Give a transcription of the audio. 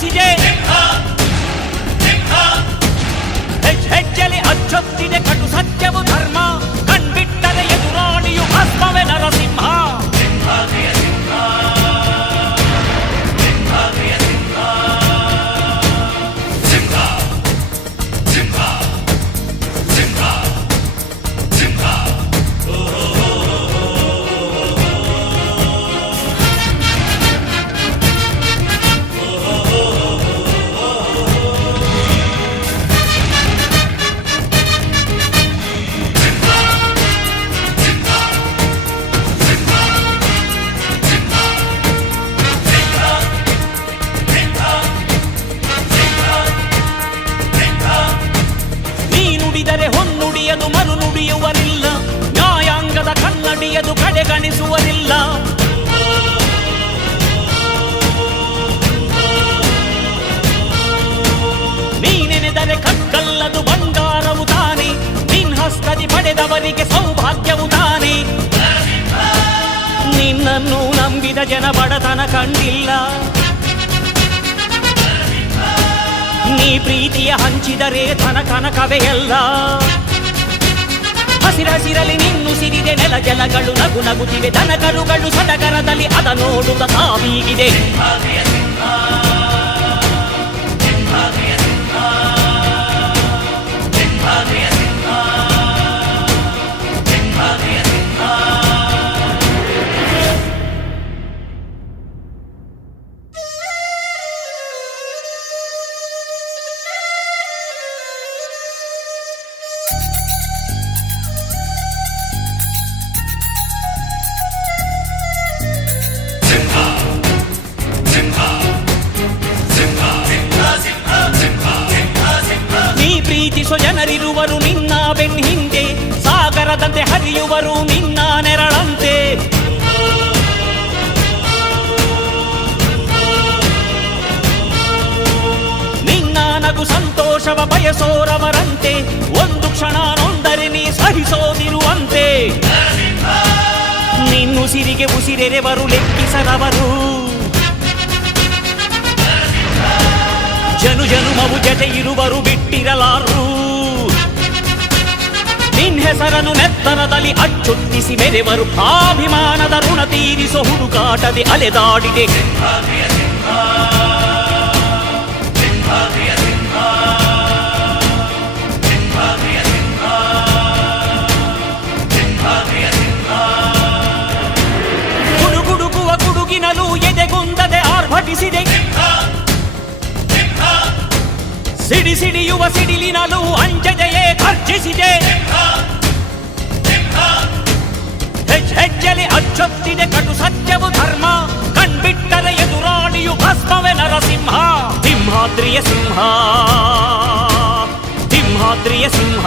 ಖರ್ಜಿಸಿದೆ. ಹೆಜ್ಜೆಲಿ ಅಚ್ಚೊತ್ತಿದೆ ಕಟು ಸತ್ಯವು ಧರ್ಮ, ಕಣ್ಬಿಟ್ಟರೆ ಎದುರಾಳಿಯು ಭಸ್ಮವೇ ನರಸಿಂಹ. ಹೊನ್ನುಡಿಯದು ಮರು ನುಡಿಯುವರಿಲ್ಲ, ನ್ಯಾಯಾಂಗದ ಕನ್ನಡಿಯದು ಕಡೆಗಣಿಸುವರಿಲ್ಲ. ನೀನೆನೆದರೆ ಕಕ್ಕಲ್ಲದು ಬಂಗಾರವು ತಾನೆ, ನಿನ್ ಹಸ್ತದಿ ಪಡೆದವರಿಗೆ ಸೌಭಾಗ್ಯವು ತಾನೆ. ನಿನ್ನನ್ನು ನಂಬಿದ ಜನ ಬಡತನ ಕಂಡಿಲ್ಲ, ನೀ ಪ್ರೀತಿಯ ಹಂಚಿದರೆ ಧನ ಕನಕವೇ ಎಲ್ಲ. ಹಸಿರಸಿರಲಿ ನಿನ್ನು ಸಿರಿದೆ ನೆಲ ಜಲಗಳು ನಗು ನಗುತ್ತಿವೆ, ದನ ಕರುಗಳು ಸಡಗರದಲ್ಲಿ ಅದ ನೋಡುತ್ತ ತಾವೀಗಿದೆ. ಪ್ರೀತಿಸೋ ಜನರಿರುವರು ನಿನ್ನ ಬೆನ್ ಹಿಂದೆ, ಸಾಗರದಂತೆ ಹರಿಯುವರು ನಿನ್ನ ನೆರಳಂತೆ. ನಿನ್ನ ನಗು ಸಂತೋಷವ ಬಯಸೋರವರಂತೆ, ಒಂದು ಕ್ಷಣ ನೊಂದರೆ ನೀ ಸಹಿಸೋದಿರುವಂತೆ. ನಿನ್ನುಸಿರಿಗೆ ಉಸಿರೆರೆವರು ಲೆಕ್ಕಿಸದವರು, ಜನು ಜನುಮವು ಜತೆ ಇರುವರು ಬಿಟ್ಟಿರಲಾರು. ನಿನ್ ಹೆಸರನ್ನು ನೆತ್ತರದಲ್ಲಿ ಅಚ್ಚೊತ್ತಿಸಿ ಮೆರೆವರು, ಅಭಿಮಾನದ ಋಣ ತೀರಿಸೋ ಹುಡುಕಾಟದೆ ಅಲೆದಾಡಿದೆ. ಗುಡುಗುಡುಗುವ ಗುಡುಗಿನಲು ಎದೆಗುಂದದೆ ಆರ್ಭಟಿಸಿದೆ, ಸಿಡಿ ಸಿಡಿಯುವ ಸಿಡಿಲಿನಲು ಅಂಜದೆಯೇ ಖರ್ಜಿಸಿದೆ. ಹೆಜ್ಜೆಲಿ ಅಚ್ಚೊತ್ತಿದೆ ಕಟು ಸತ್ಯವು ಧರ್ಮ, ಕಣ್ಬಿಟ್ಟರೆ ಎದುರಾಳಿಯು ಭಸ್ಮವೇ ನರಸಿಂಹ. ಸಿಂಹಾದ್ರಿಯ ಸಿಂಹ, ಸಿಂಹಾದ್ರಿಯ ಸಿಂಹ.